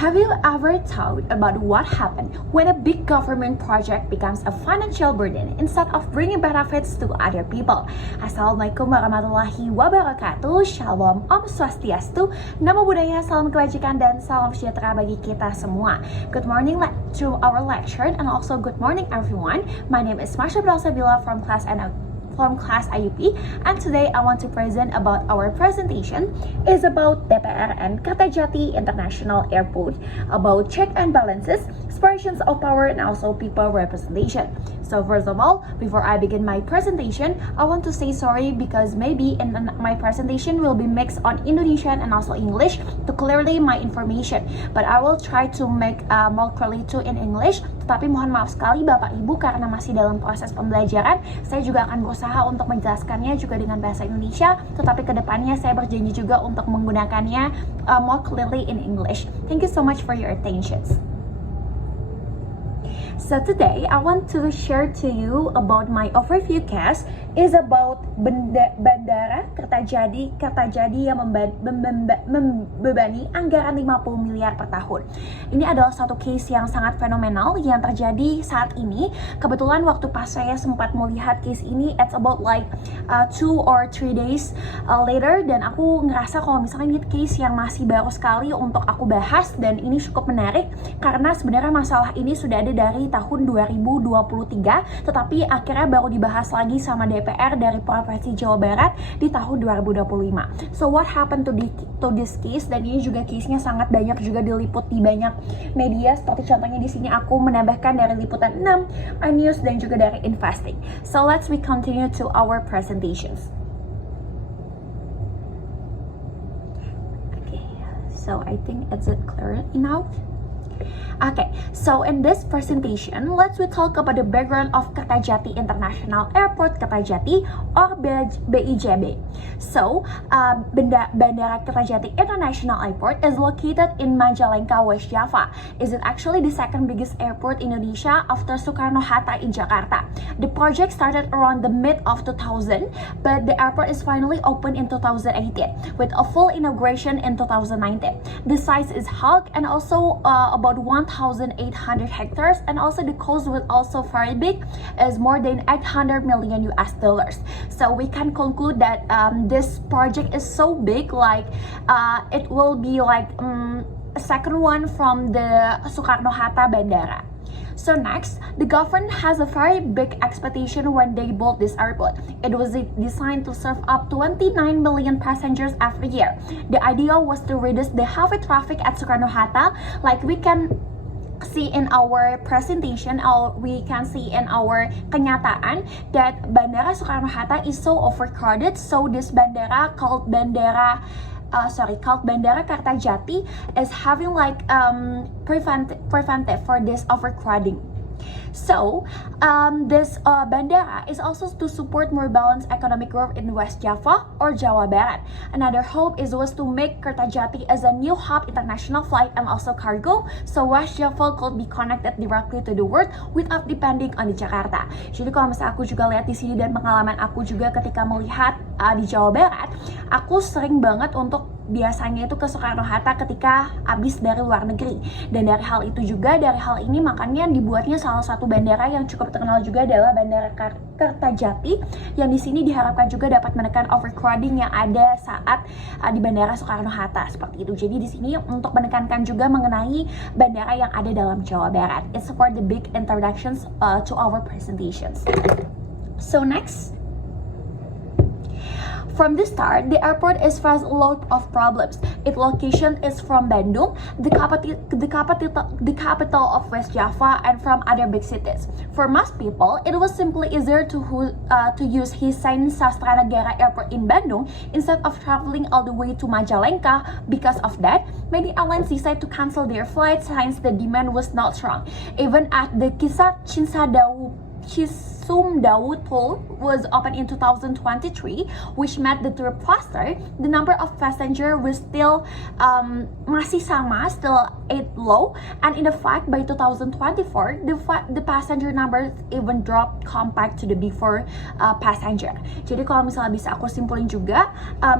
Have you ever thought about what happens when a big government project becomes a financial burden instead of bringing benefits to other people? Assalamualaikum warahmatullahi wabarakatuh. Shalom, Om Swastiastu, Namo Buddhaya, salam kebajikan dan salam sejahtera bagi kita semua. Good morning to our lecture and also good morning everyone. My name is Marsha Blasabila from class IUP, and today I want to present about our presentation is about DPR and Kertajati International Airport, about check and balances, separations of power, and also people representation. So first of all, before I begin my presentation, I want to say sorry because maybe in my presentation will be mixed on Indonesian and also English to clearly my information, but I will try to make more clearly too in English. Tetapi mohon maaf sekali Bapak Ibu karena masih dalam proses pembelajaran, saya juga akan berusaha untuk menjelaskannya juga dengan bahasa Indonesia, tetapi kedepannya saya berjanji juga untuk menggunakannya more clearly in English. Thank you so much for your attention. So today I want to share to you about my overview case is about Bandara Kertajati yang membebani anggaran 50 miliar per tahun. Ini adalah satu case yang sangat fenomenal yang terjadi saat ini. Kebetulan waktu pas saya sempat melihat case ini, it's about like 2 or 3 days later, dan aku ngerasa kalau misalnya ini case yang masih baru sekali untuk aku bahas, dan ini cukup menarik karena sebenarnya masalah ini sudah ada dari tahun 2023, tetapi akhirnya baru dibahas lagi sama DPR dari Provinsi Jawa Barat di tahun 2025. So what happened to this case? Dan ini juga case-nya sangat banyak juga diliput di banyak media, seperti contohnya di sini aku menambahkan dari Liputan 6, iNews, dan juga dari Investing. So we continue to our presentations. Okay, so I think it's clear enough. Okay, so in this presentation, we talk about the background of Kertajati International Airport, Kertajati, or BIJB. So, Bandara Kertajati International Airport is located in Majalengka, West Java. Is it actually the second biggest airport in Indonesia after Soekarno-Hatta in Jakarta? The project started around the mid of 2000, but the airport is finally opened in 2018 with a full inauguration in 2019. The size is huge and also about 1,800 hectares, and also the cost was also very big, is more than 800 million US dollars. So we can conclude that this project is so big, like it will be like a second one from the Soekarno-Hatta Bandara. So next, the government has a very big expectation when they built this airport. It was designed to serve up 29 million passengers every year. The idea was to reduce the heavy traffic at Soekarno-Hatta, like we can see in our presentation, or we can see in our kenyataan that Bandara Soekarno-Hatta is so overcrowded. So this bandara called Bandara Kertajati is having like preventive for this overcrowding. So, this bandara is also to support more balanced economic growth in West Java or Jawa Barat. Another hope was to make Kertajati as a new hub international flight and also cargo, so West Java could be connected directly to the world without depending on Jakarta. Jadi kalau misalnya aku juga lihat di sini dan pengalaman aku juga ketika melihat di Jawa Barat, aku sering banget untuk biasanya itu ke Soekarno-Hatta ketika habis dari luar negeri, dan dari hal ini makanya dibuatnya salah satu bandara yang cukup terkenal juga adalah Bandara Kertajati, yang di sini diharapkan juga dapat menekan overcrowding yang ada saat di Bandara Soekarno-Hatta seperti itu. Jadi di sini untuk menekankan juga mengenai bandara yang ada dalam Jawa Barat. It's for the big introductions to our presentations. So next. From the start, the airport is faced a lot of problems. Its location is from Bandung, the capital of West Java, and from other big cities. For most people, it was simply easier to use Hisain Sastranegara Airport in Bandung instead of traveling all the way to Majalengka. Because of that, many airlines decided to cancel their flights since the demand was not strong. Even at the Cisumdawu Toll was opened in 2023, which made the trip faster. The number of passengers was still masih sama, still low, and in fact by 2024 the passenger numbers even dropped compared to the before passenger. Jadi kalau misalnya bisa aku simpulin juga,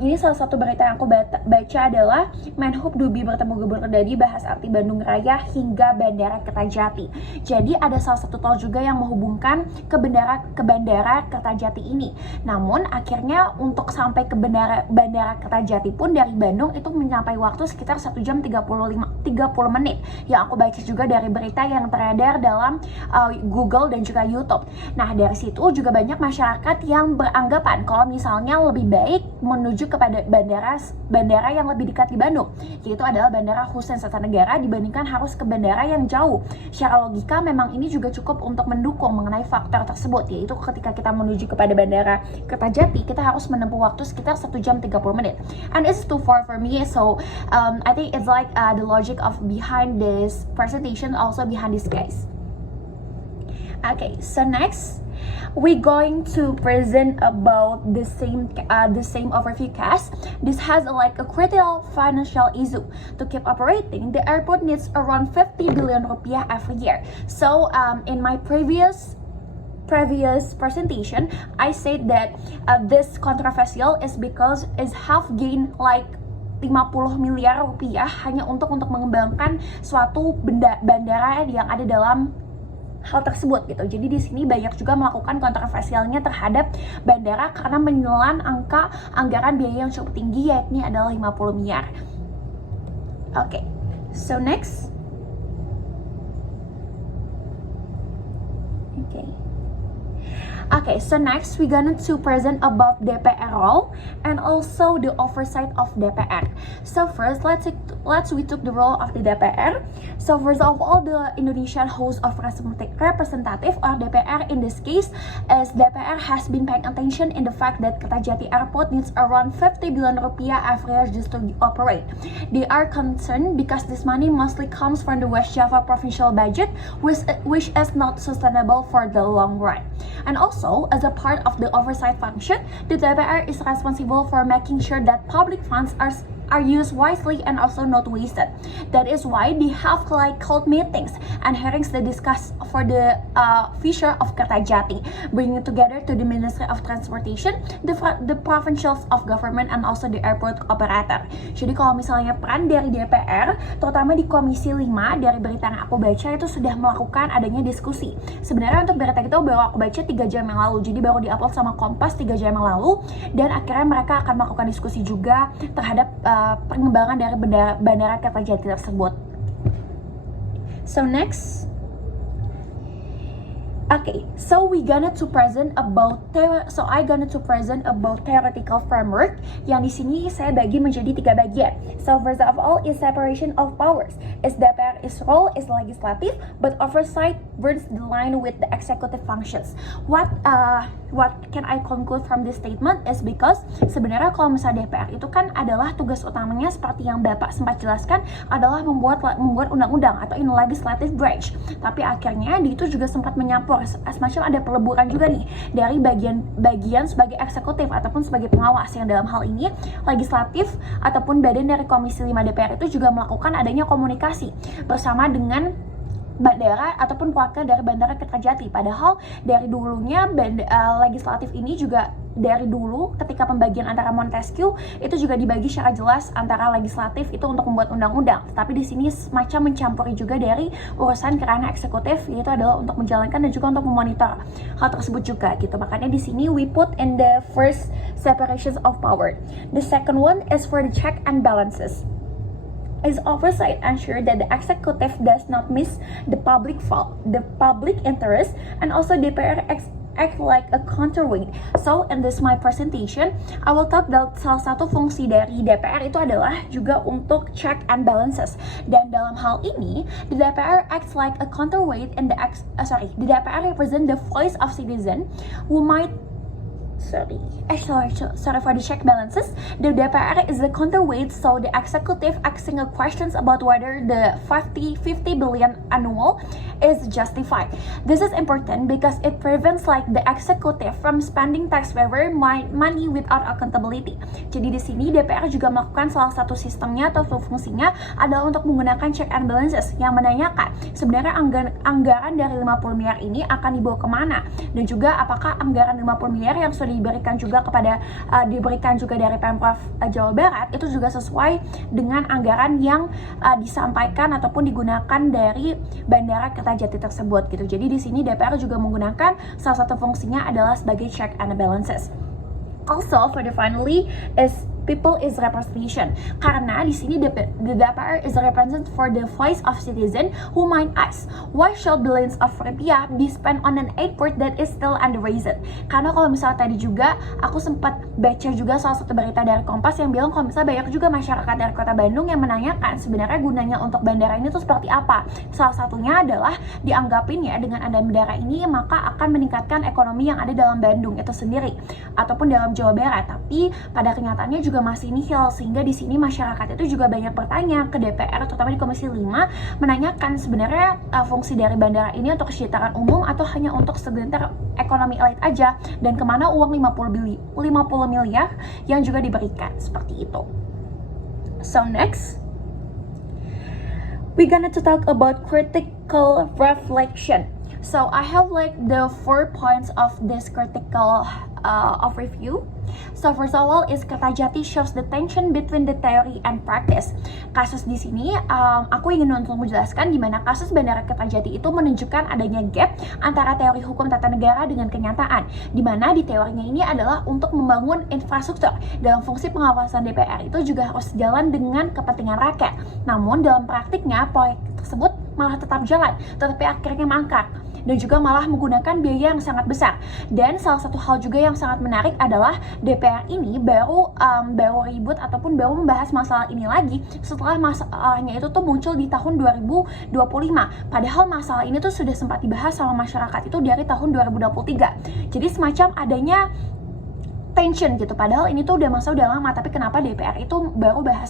ini salah satu berita yang aku baca adalah Menhub Dubi bertemu Gubernur Dadi bahas arti Bandung Raya hingga Bandara Kertajati. Jadi ada salah satu tol juga yang menghubungkan ke bandara Kertajati ini. Namun akhirnya untuk sampai ke bandara Kertajati pun dari Bandung itu mencapai waktu sekitar 1 jam 30 menit. Yang aku baca juga dari berita yang beredar dalam Google dan juga YouTube. Nah dari situ juga banyak masyarakat yang beranggapan kalau misalnya lebih baik menuju kepada bandara yang lebih dekat di Bandung, yaitu adalah Bandara Husein Sastra-Negara dibandingkan harus ke bandara yang jauh. Secara logika memang ini juga cukup untuk mendukung mengenai faktor tersebut, yaitu ketika kita menuju kepada Bandara Kertajati kita harus menempuh waktu sekitar 1 jam 30 menit. And it's too far for me, so I think it's like the logic of behind this presentation, also behind this guys. Okay, so next we're going to present about the same overview cast. This has like a critical financial issue. To keep operating, the airport needs around 50 billion rupiah every year. So in my previous presentation, I said that this controversial is because it have gained like 50 miliar rupiah hanya untuk mengembangkan suatu bandara yang ada dalam hal tersebut gitu. Jadi di sini banyak juga melakukan kontroversialnya terhadap bandara karena menelan anggaran biaya yang cukup tinggi, yakni adalah 50 miliar. Okay, so next. Okay, so next we're gonna to present about DPR role and also the oversight of DPR. So first, we took the role of the DPR. So first of all, the Indonesian House of Representative or DPR in this case, as DPR has been paying attention in the fact that Kertajati Airport needs around 50 billion rupiah every year just to operate. They are concerned because this money mostly comes from the West Java provincial budget, which is not sustainable for the long run. And also, as a part of the oversight function, the DPR is responsible for making sure that public funds are used wisely and also not wasted. That is why they have like called meetings and hearings to discuss for the future of Kertajati, bringing together to the Ministry of Transportation, the provincials of government and also the airport operator. Jadi kalau misalnya peran dari DPR, terutama di Komisi 5 dari berita yang aku baca itu sudah melakukan adanya diskusi. Sebenarnya untuk berita itu baru aku baca 3 jam yang lalu, jadi baru diupload sama Kompas 3 jam yang lalu, dan akhirnya mereka akan melakukan diskusi juga terhadap pengembangan dari bandara Kertajati tersebut. So next. Okay, so I gonna to present about theoretical framework yang di sini saya bagi menjadi 3 bagian. So first of all is separation of powers. Is DPR's role is legislative, but oversight burns the line with the executive functions. What can I conclude from this statement is because sebenarnya kalau misalnya DPR itu kan adalah tugas utamanya seperti yang Bapak sempat jelaskan adalah membuat undang-undang atau in legislative branch. Tapi akhirnya di itu juga sempat menyampur semacam ada peleburan juga nih dari bagian sebagai eksekutif ataupun sebagai pengawas, yang dalam hal ini legislatif ataupun badan dari Komisi 5 DPR itu juga melakukan adanya komunikasi bersama dengan bandara ataupun perwakilan dari Bandara Kertajati. Padahal dari dulunya legislatif ini juga dari dulu ketika pembagian antara Montesquieu itu juga dibagi secara jelas antara legislatif itu untuk membuat undang-undang. Tapi di sini semacam mencampuri juga dari urusan kerana eksekutif, yaitu adalah untuk menjalankan dan juga untuk memonitor hal tersebut juga gitu. Makanya di sini we put in the first separations of power. The second one is for the check and balances. Is oversight ensure that the executive does not miss the public interest, and also DPR act like a counterweight. So in this my presentation, I will talk about salah satu fungsi dari DPR itu adalah juga untuk check and balances. Dan dalam hal ini, the DPR acts like a counterweight in the DPR represent the voice of citizen who might sorry for the check balances. The DPR is the counterweight, so the executive asking a questions about whether the 50 billion annual is justified. This is important because it prevents like the executive from spending taxpayer money without accountability. Jadi di sini DPR juga melakukan salah satu sistemnya atau fungsinya adalah untuk menggunakan check and balances yang menanyakan sebenarnya anggaran dari 50 miliar ini akan dibawa kemana, dan juga apakah anggaran 50 miliar yang sudah diberikan juga dari Pemprov Jawa Barat itu juga sesuai dengan anggaran yang disampaikan ataupun digunakan dari Bandara Kertajati tersebut gitu. Jadi di sini DPR juga menggunakan salah satu fungsinya adalah sebagai check and balances. Also, for the finally is people is representation, karena di sini the DPR is represent for the voice of citizen who might ask why should billions of rupiah be spent on an airport that is still underrated. Karena kalau misalnya tadi juga aku sempat baca juga salah satu berita dari Kompas yang bilang kalau misalnya banyak juga masyarakat dari Kota Bandung yang menanyakan sebenarnya gunanya untuk bandara ini tuh seperti apa. Salah satunya adalah dianggapin ya dengan ada bandara ini maka akan meningkatkan ekonomi yang ada dalam Bandung itu sendiri ataupun dalam Jawa Barat. Tapi pada kenyataannya juga masih nihil, sehingga di sini masyarakat itu juga banyak bertanya ke DPR terutama di Komisi 5 menanyakan sebenarnya fungsi dari bandara ini untuk kesejahteraan umum atau hanya untuk segelintir ekonomi elit aja, dan kemana uang 50 miliar yang juga diberikan seperti itu. So next we're gonna to talk about critical reflection. So I have like the 4 points of this critical of review. So first of all is Kertajati shows the tension between the theory and practice. Kasus di sini aku ingin untuk menjelaskan di mana kasus Bandara Kertajati itu menunjukkan adanya gap antara teori hukum tata negara dengan kenyataan. Di mana di teorinya ini adalah untuk membangun infrastruktur. Dalam fungsi pengawasan DPR itu juga harus jalan dengan kepentingan rakyat. Namun dalam praktiknya proyek tersebut malah tetap jalan, tetapi akhirnya mangkrak dan juga malah menggunakan biaya yang sangat besar. Dan salah satu hal juga yang sangat menarik adalah DPR ini baru ribut ataupun baru membahas masalah ini lagi setelah masalahnya itu tuh muncul di tahun 2025. Padahal masalah ini tuh sudah sempat dibahas sama masyarakat itu dari tahun 2023. Jadi semacam adanya tension gitu, padahal ini tuh udah udah lama, tapi kenapa DPR itu baru bahas